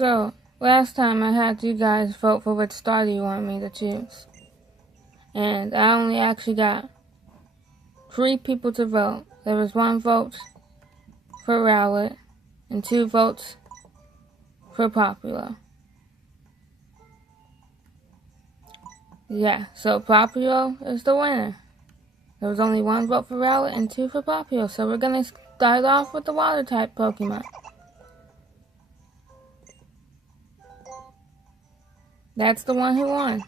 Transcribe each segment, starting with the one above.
So, last time I had you guys vote for which starter you want me to choose. And I only actually got 3 people to vote. There was 1 vote for Rowlet and 2 votes for Popular. Yeah, so Popular is the winner. There was only 1 vote for Rowlet and 2 for Popular, so we're gonna start off with the water type Pokemon. That's the one who won.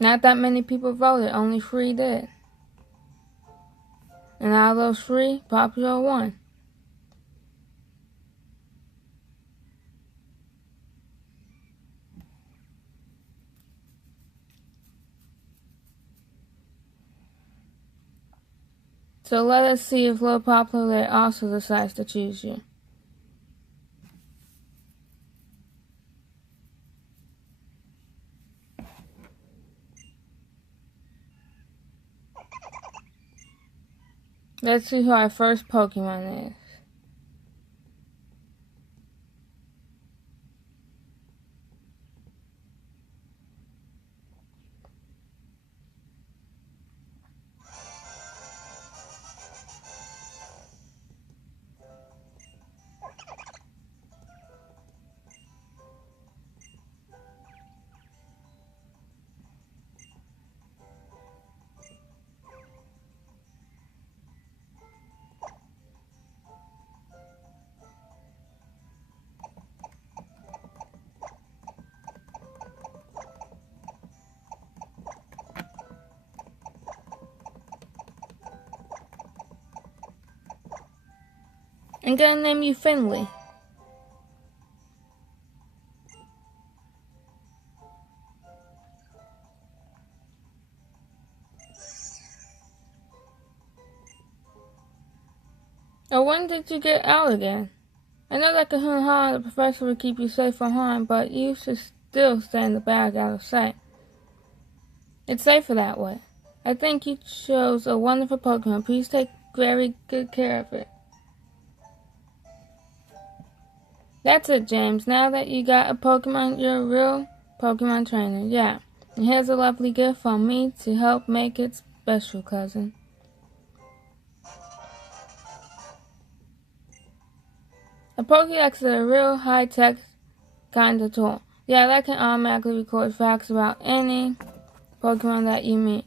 Not that many people voted, only 3 did. And out of those 3, Popular won. So let us see if Little Popular also decides to choose you. Let's see who our first Pokemon is. I'm gonna name you Finley. Oh, when did you get out again? I know that Cahoon Hall and the professor would keep you safe from harm, but you should still stay in the bag out of sight. It's safer that way. I think you chose a wonderful Pokemon. Please take very good care of it. That's it, James. Now that you got a Pokemon, you're a real Pokemon trainer. Yeah. And here's a lovely gift from me to help make it special, cousin. A Pokédex is a real high-tech kind of tool. Yeah, that can automatically record facts about any Pokemon that you meet.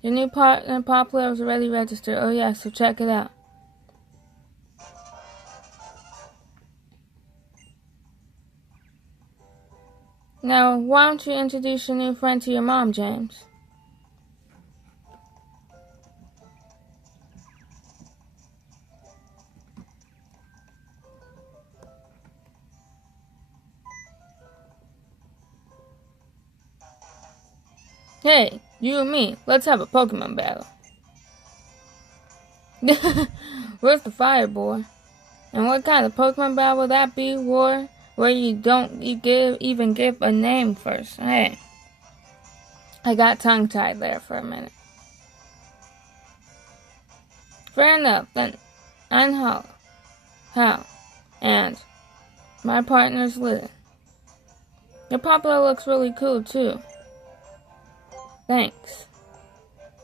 Your new partner, Popular, is already registered. Oh yeah, so check it out. Now, why don't you introduce your new friend to your mom, James? Hey, you and me, let's have a Pokemon battle. Where's the fire, boy? And what kind of Pokemon battle will that be, war? Where you don't even give a name first. Hey, I got tongue-tied there for a minute. Fair enough, then I'm Hollow. How? And my partner's Lily. Your Popular looks really cool, too. Thanks.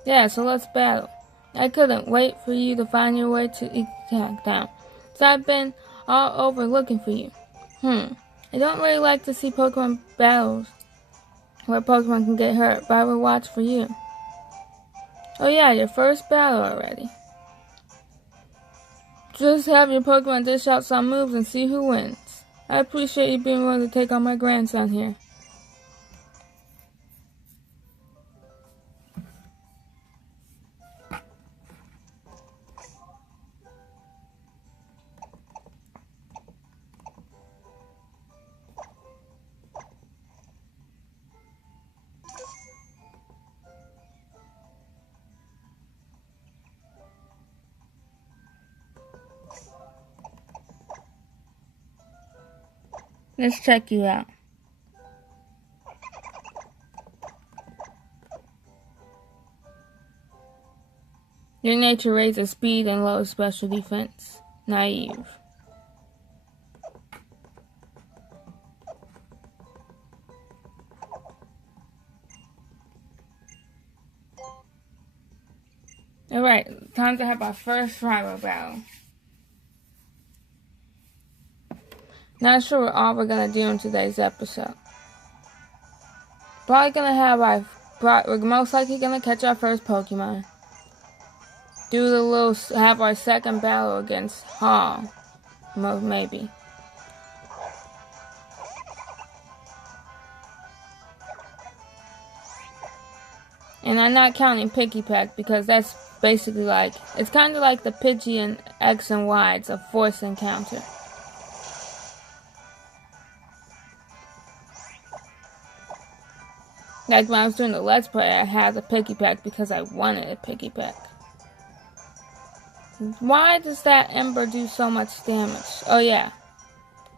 Yeah, so let's battle. I couldn't wait for you to find your way to Attack Town. So I've been all over looking for you. I don't really like to see Pokemon battles where Pokemon can get hurt, but I will watch for you. Oh yeah, your first battle already. Just have your Pokemon dish out some moves and see who wins. I appreciate you being willing to take on my grandson here. Let's check you out. Your nature raises speed and low special defense. Naive. Alright, time to have our first rival battle. Not sure what all we're gonna do in today's episode. Probably gonna have we're most likely gonna catch our first Pokemon. Have our second battle against Hall. Maybe. And I'm not counting Piggyback because that's basically it's kind of like the Pidgey and X and Y. It's a force encounter. Like when I was doing the Let's Play, I had the Piggyback because I wanted a Piggyback. Why does that Ember do so much damage? Oh yeah.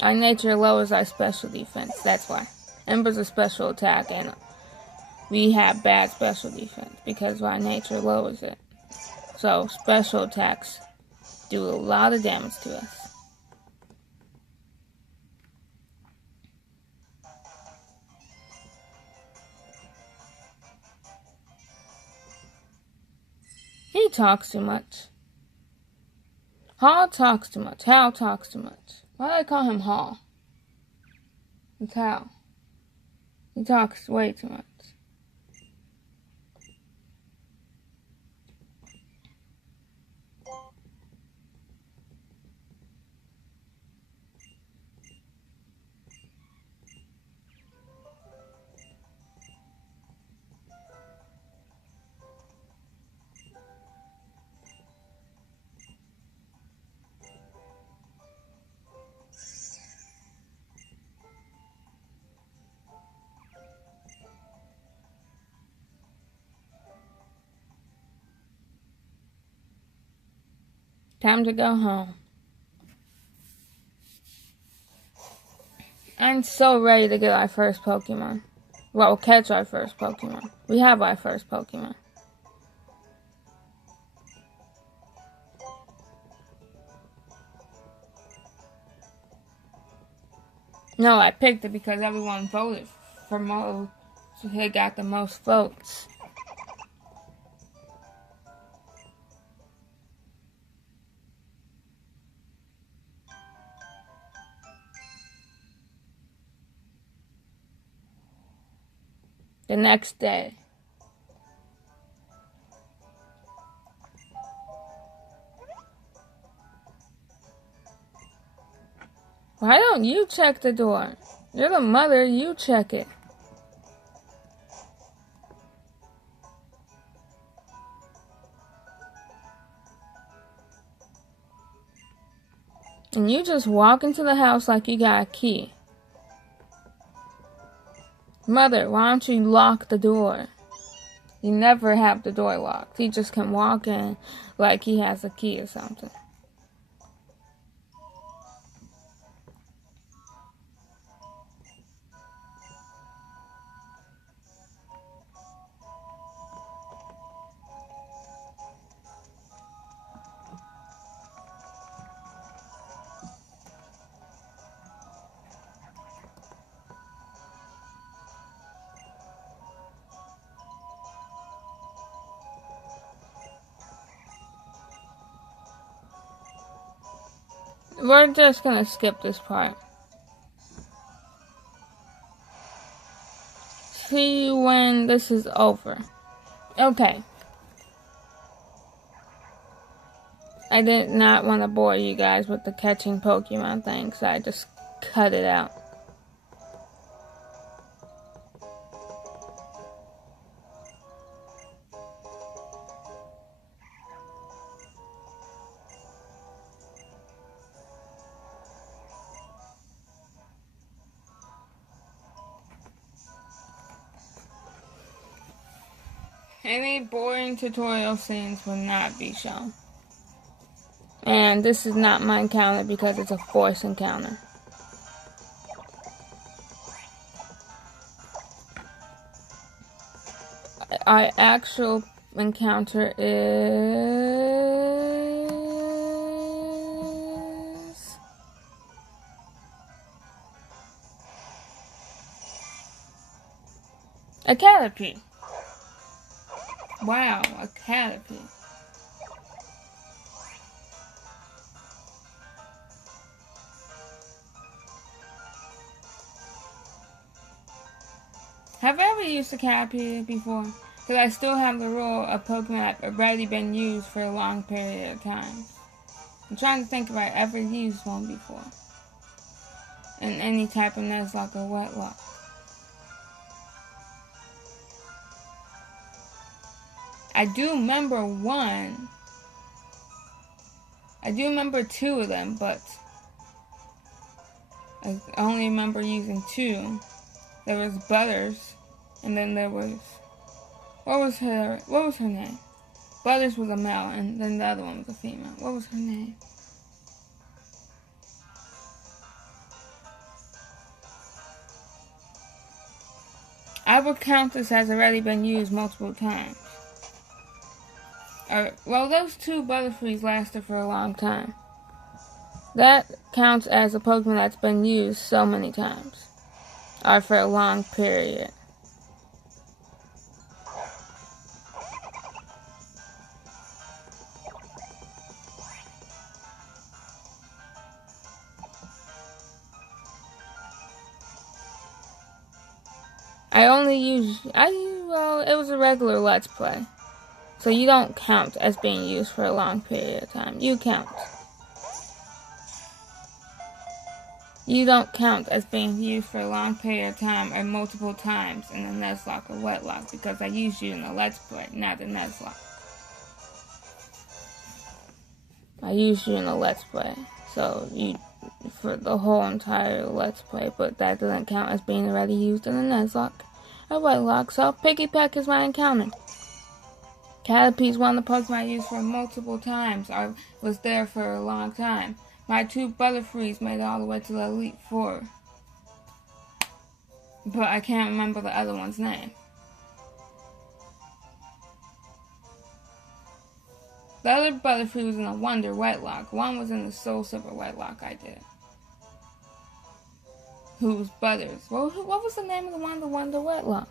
Our nature lowers our special defense. That's why. Ember's a special attack and we have bad special defense because our nature lowers it. So special attacks do a lot of damage to us. He talks too much. Hall talks too much. Hal talks too much. Why do I call him Hall? It's Hal. He talks way too much. Time to go home. I'm so ready to get our first Pokemon. Well, we'll catch our first Pokemon. We have our first Pokemon. No, I picked it because everyone voted for Mo. So he got the most votes. The next day. Why don't you check the door? You're the mother, you check it. And you just walk into the house like you got a key. Mother, why don't you lock the door? You never have the door locked. He just can walk in like he has a key or something. We're just gonna skip this part. See you when this is over. Okay. I did not want to bore you guys with the catching Pokemon thing, so I just cut it out. Any boring tutorial scenes will not be shown. And this is not my encounter because it's a force encounter. Our actual encounter is... a Caterpie. Wow, a Caterpie. Have I ever used a Caterpie before? Because I still have the rule of Pokemon that have already been used for a long period of time. I'm trying to think if I ever used one before. In any type of Nuzlocke or Wetlock. I do remember one. I do remember two of them, but I only remember using two. There was Butters, and then there was... What was her name? Butters was a male, and then the other one was a female. What was her name? I would count this as already been used multiple times. Well, those two Butterfrees lasted for a long time. That counts as a Pokemon that's been used so many times. Or for a long period. Well, it was a regular Let's Play. So you don't count as being used for a long period of time. You count. You don't count as being used for a long period of time or multiple times in a Nuzlocke or Wetlock because I used you in a Let's Play, not a Nuzlocke. I used you in a Let's Play. So you, for the whole entire Let's Play, but that doesn't count as being already used in a Nuzlocke or Wetlock. So Piggyback is my encounter. Caterpie is one of the Pokemon I used for multiple times. I was there for a long time. My two Butterfrees made it all the way to the Elite Four. But I can't remember the other one's name. The other Butterfree was in a Wonder Wetlock. One was in the Soul Silver Wetlock I did. Who was Butters. Well, what was the name of the one, the Wonder Wetlock?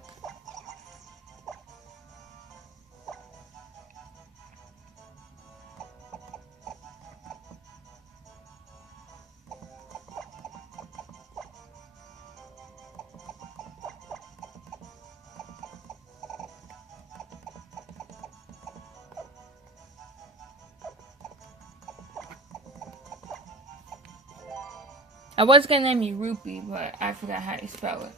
I was gonna name you Rupee, but I forgot how you spell it.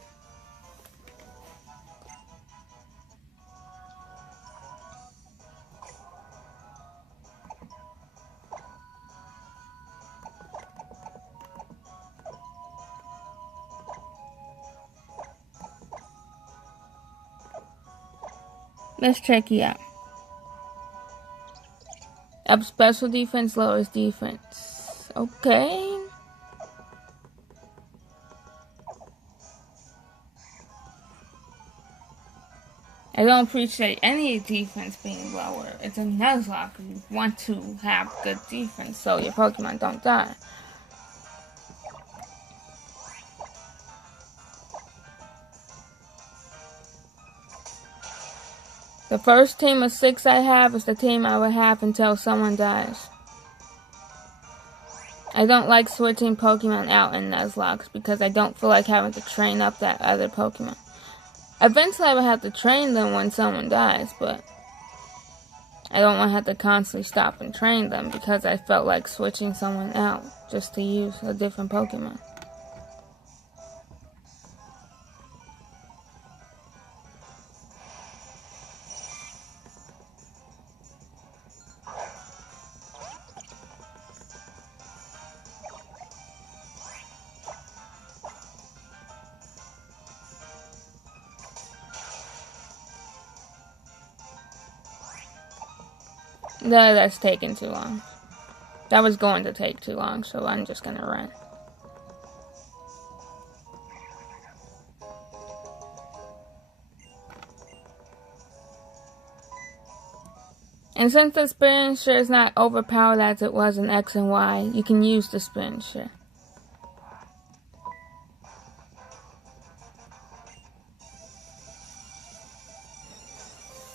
Let's check you out. Up special defense, lowers defense. Okay. I don't appreciate any defense being lower. It's a Nuzlocke. You want to have good defense so your Pokemon don't die. The first team of 6 I have is the team I will have until someone dies. I don't like switching Pokemon out in Nuzlocke because I don't feel like having to train up that other Pokemon. Eventually I will have to train them when someone dies, but I don't want to have to constantly stop and train them because I felt like switching someone out just to use a different Pokemon. No, that's taking too long. That was going to take too long, so I'm just gonna run. And since the Spincher is not overpowered as it was in X and Y, you can use the Spincher.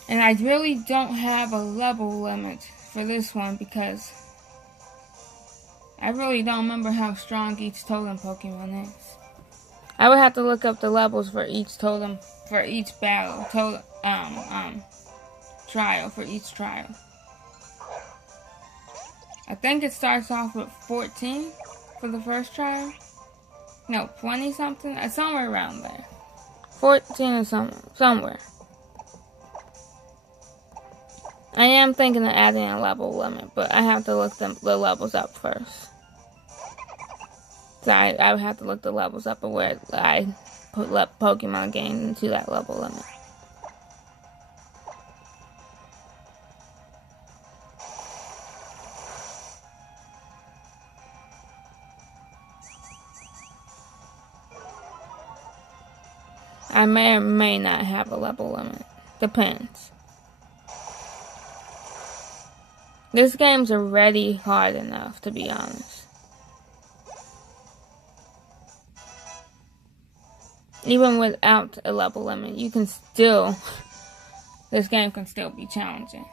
And I really don't have a level limit for this one because I really don't remember how strong each totem Pokemon is. I would have to look up the levels for each totem, for each battle, trial, for each trial. I think it starts off with 14 for the first trial. No, 20 something, somewhere around there. 14 or somewhere. I am thinking of adding a level limit, but I have to look the levels up first. So I would have to look the levels up of where I put Pokemon games into that level limit. I may or may not have a level limit. Depends. This game's already hard enough, to be honest. Even without a level limit, you can still... This game can still be challenging.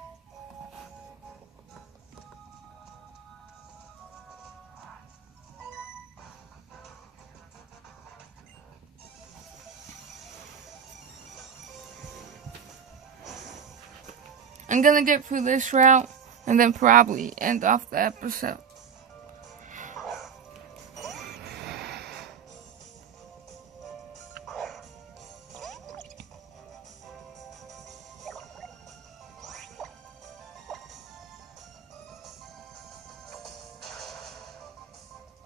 I'm gonna get through this route and then probably end off the episode.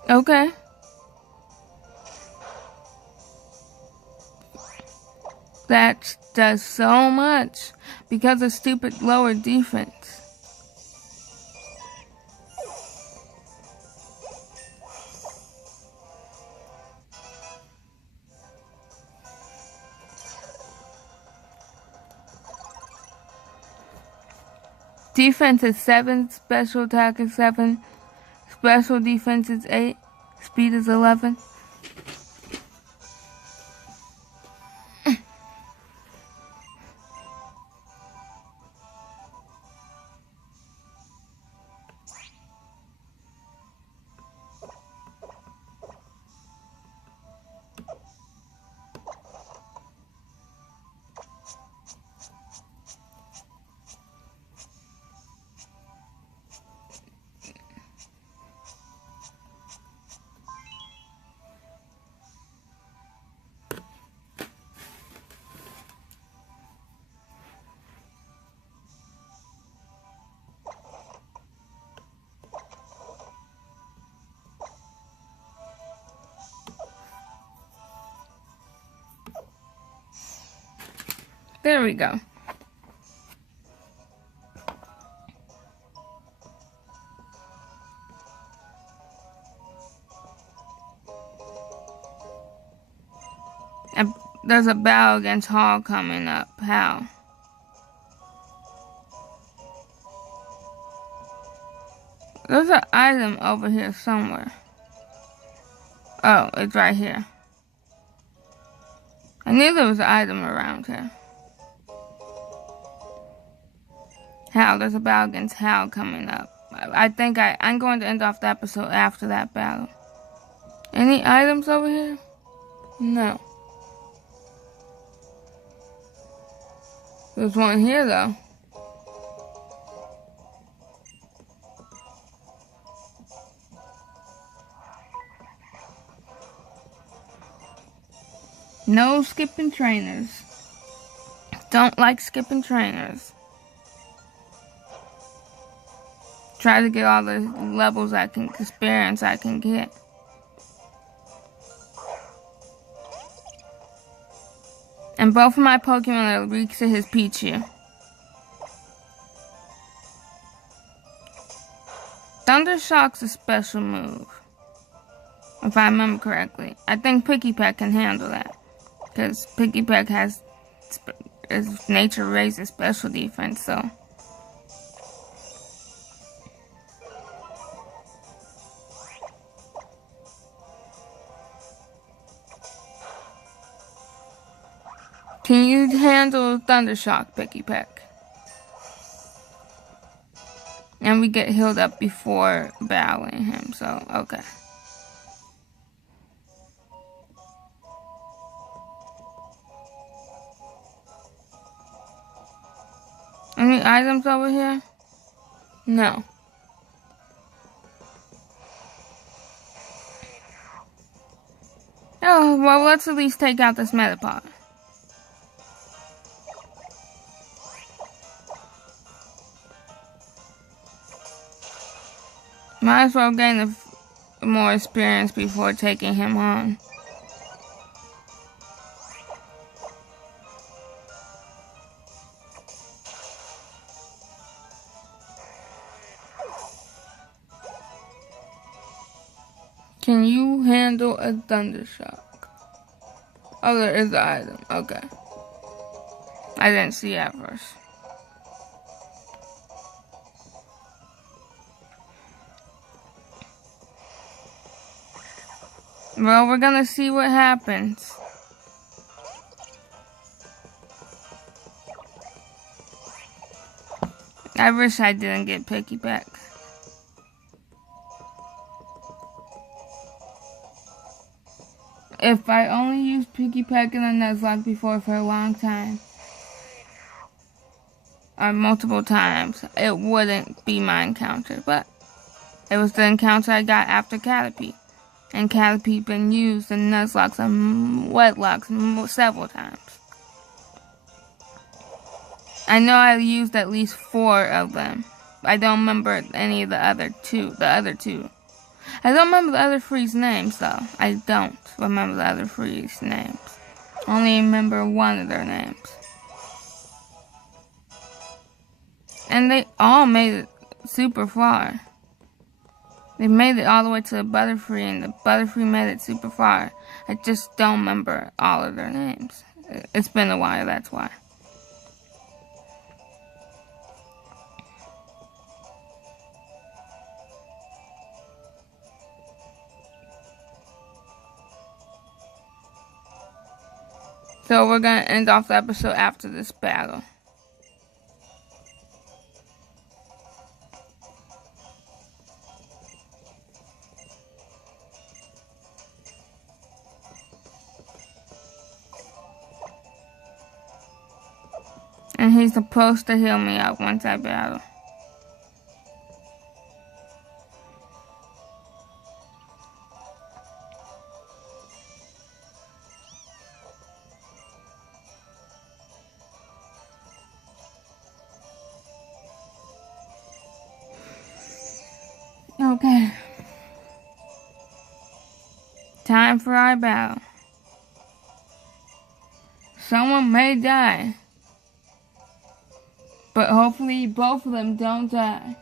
Okay. That does so much because of stupid lower defense. Defense is 7, special attack is 7, special defense is 8, speed is 11. There we go. There's a battle against Hall coming up. How? There's an item over here somewhere. Oh, it's right here. I knew there was an item around here. Hal, there's a battle against Hal coming up. I think I'm going to end off the episode after that battle. Any items over here? No. There's one here though. No skipping trainers. Don't like skipping trainers. Try to get all the levels experience I can get. And both of my Pokemon are weak to his Pichu. Thunder Shock's a special move, if I remember correctly. I think Picky Peck can handle that, because Picky Peck has his nature raises special defense, so. Can you handle Thunder Shock, Picky Peck? And we get healed up before battling him, so okay. Any items over here? No. Oh, well, let's at least take out this Metapod. Might as well gain more experience before taking him on. Can you handle a thundershock? Oh, there is the item. Okay. I didn't see it at first. Well, we're gonna see what happens. I wish I didn't get piggyback. If I only used piggyback in a nuzlocke before for a long time, or multiple times, it wouldn't be my encounter, but it was the encounter I got after Caterpie. And Caterpie been used in nuzlocks and wetlocks several times. I know I used at least 4 of them. I don't remember any of the other two. I don't remember the other 3's names, though. I don't remember the other 3's names. I only remember one of their names. And they all made it super far. They made it all the way to the Butterfree, and the Butterfree made it super far. I just don't remember all of their names. It's been a while, that's why. So we're going to end off the episode after this battle. And he's supposed to heal me up once I battle. Okay. Time for our battle. Someone may die. But hopefully both of them don't die.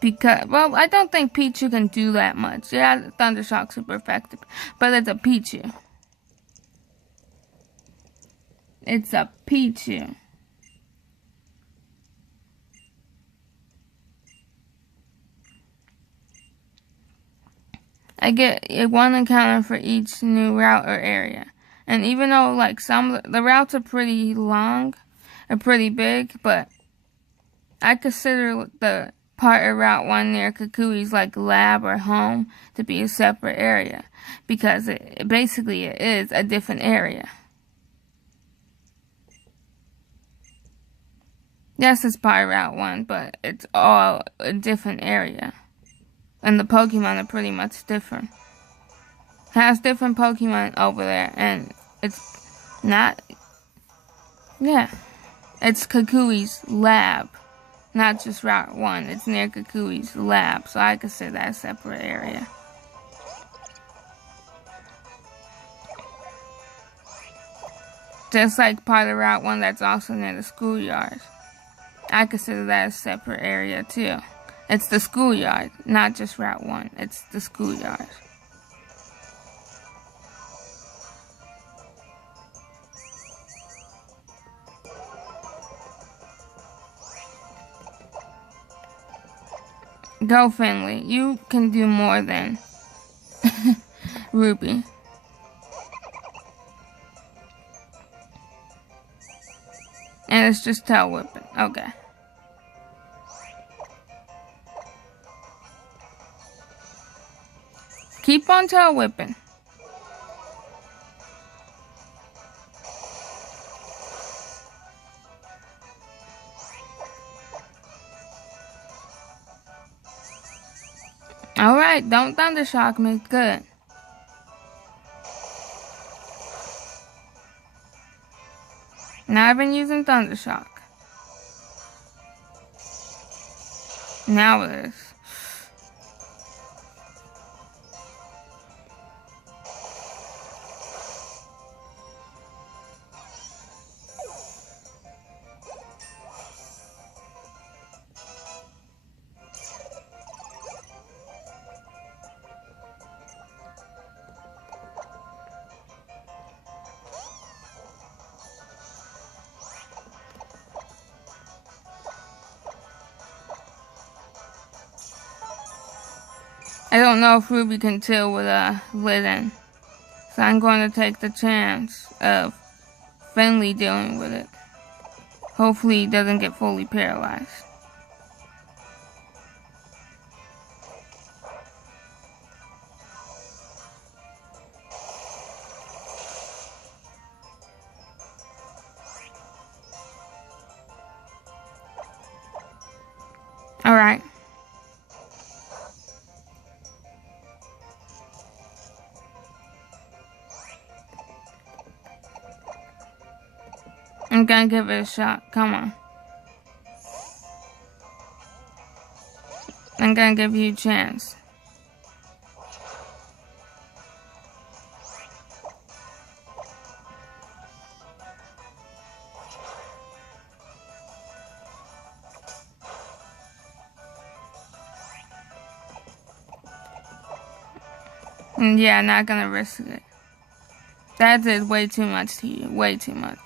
Because, well, I don't think Pichu can do that much. Yeah, Thundershock's super effective. But it's a Pichu. It's a Pichu. I get one encounter for each new route or area. And even though, like, the routes are pretty long, or pretty big, but I consider the part of Route 1 near Kukui's, like, lab or home to be a separate area. Because it basically is a different area. Yes, it's part of Route 1, but it's all a different area. And the Pokemon are pretty much different. Has different Pokemon over there, and it's not, yeah, it's Kukui's lab, not just Route 1, it's near Kukui's lab, so I consider that a separate area. Just like part of Route 1 that's also near the schoolyard. I consider that a separate area too. It's the schoolyard, not just Route 1, it's the schoolyard. Go, Finley. You can do more than Ruby. And it's just tail whipping. Okay. Keep on tail whipping. Alright, don't thunder shock me. Good. Now I've been using thunder shock. Now it is. I don't know if Ruby can deal with a Litten, so I'm going to take the chance of Finley dealing with it. Hopefully he doesn't get fully paralyzed. Alright. I'm gonna give it a shot. Come on. I'm gonna give you a chance. Yeah, not gonna risk it. That did way too much to you. Way too much.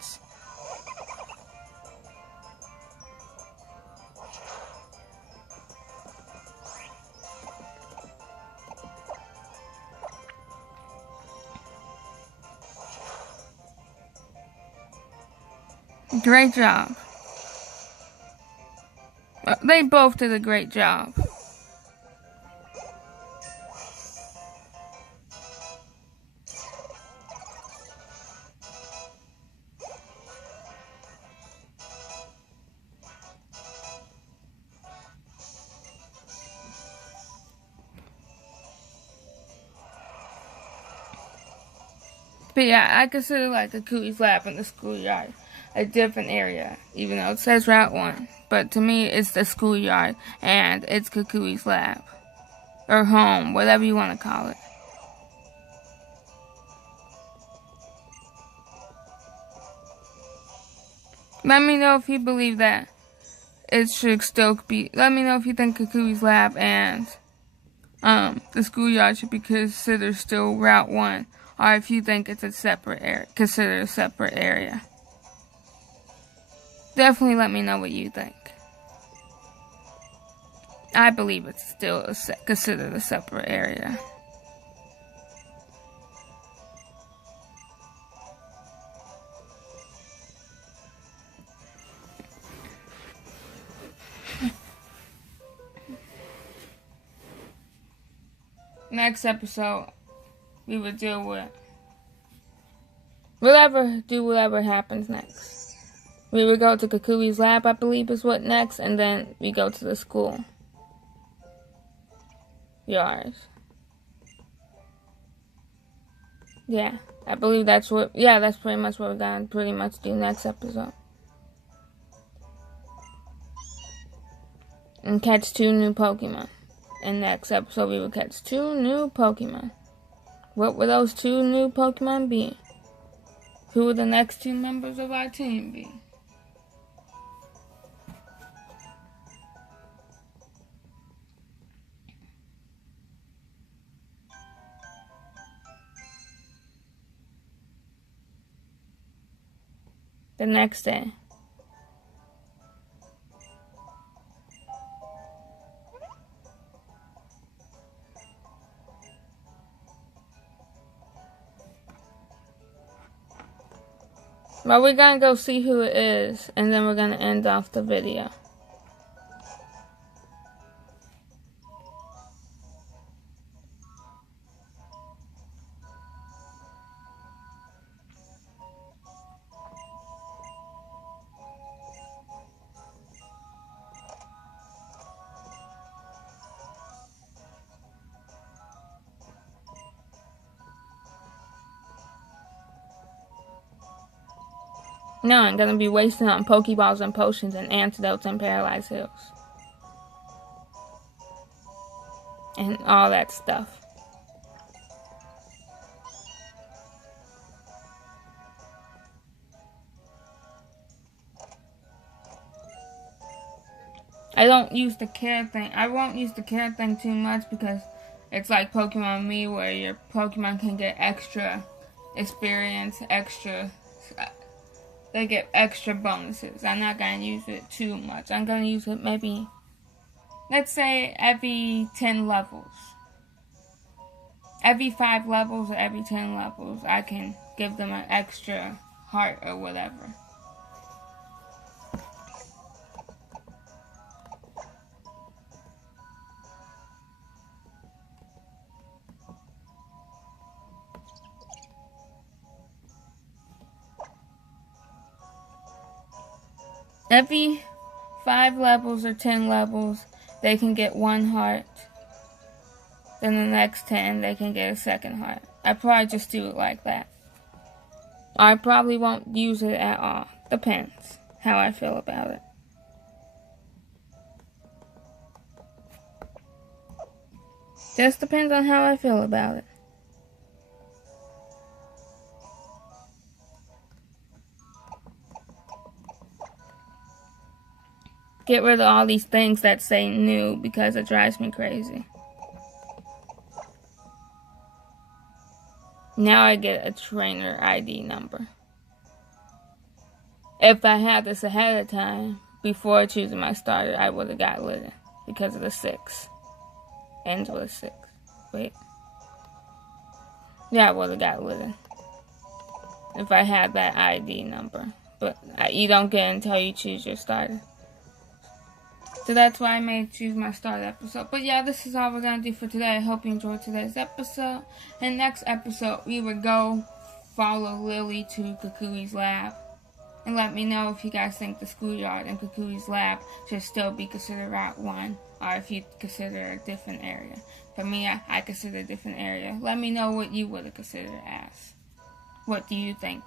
Great job. They both did a great job. But yeah, I consider like the Cooey's lab in the schoolyard a different area, even though it says Route 1. But to me, it's the schoolyard, and it's Kukuy's lab. Or home, whatever you want to call it. Let me know if you believe that it should still be... Let me know if you think Kukuy's lab and the schoolyard should be considered still Route 1. Or if you think it's a separate area, considered a separate area. Definitely let me know what you think. I believe it's still considered a separate area. Next episode, we will deal with whatever happens next. We will go to Kukuy's lab, I believe is what next, and then we go to the school. Yours. Yeah, I believe that's pretty much what we're gonna do next episode. And catch 2 new Pokemon. In next episode, we will catch 2 new Pokemon. What will those 2 new Pokemon be? Who will the next 2 members of our team be? The next day. Well, we're gonna go see who it is, and then we're gonna end off the video. No, I'm gonna be wasting on Pokeballs and potions and antidotes and paralyzed hills. And all that stuff. I don't use the care thing. I won't use the care thing too much because it's like Pokemon Me, where your Pokemon can get extra experience, they get extra bonuses. I'm not gonna use it too much. I'm gonna use it maybe, let's say, every 10 levels. Every 5 levels or every 10 levels, I can give them an extra heart or whatever. Every 5 levels or 10 levels, they can get 1 heart. Then the next 10, they can get a second heart. I probably just do it like that. I probably won't use it at all. Depends how I feel about it. Just depends on how I feel about it. Get rid of all these things that say new because it drives me crazy. Now I get a trainer ID number. If I had this ahead of time, before choosing my starter, I would have got Litten because of the 6. Ends with a 6. Wait. Yeah, I would have got Litten if I had that ID number. But you don't get it until you choose your starter. So that's why I may choose my start episode. But yeah, this is all we're going to do for today. I hope you enjoyed today's episode. In the next episode, we would go follow Lily to Kukui's lab. And let me know if you guys think the schoolyard and Kukui's lab should still be considered Route 1. Or if you consider a different area. For me, I consider a different area. Let me know what you would have considered as. What do you think?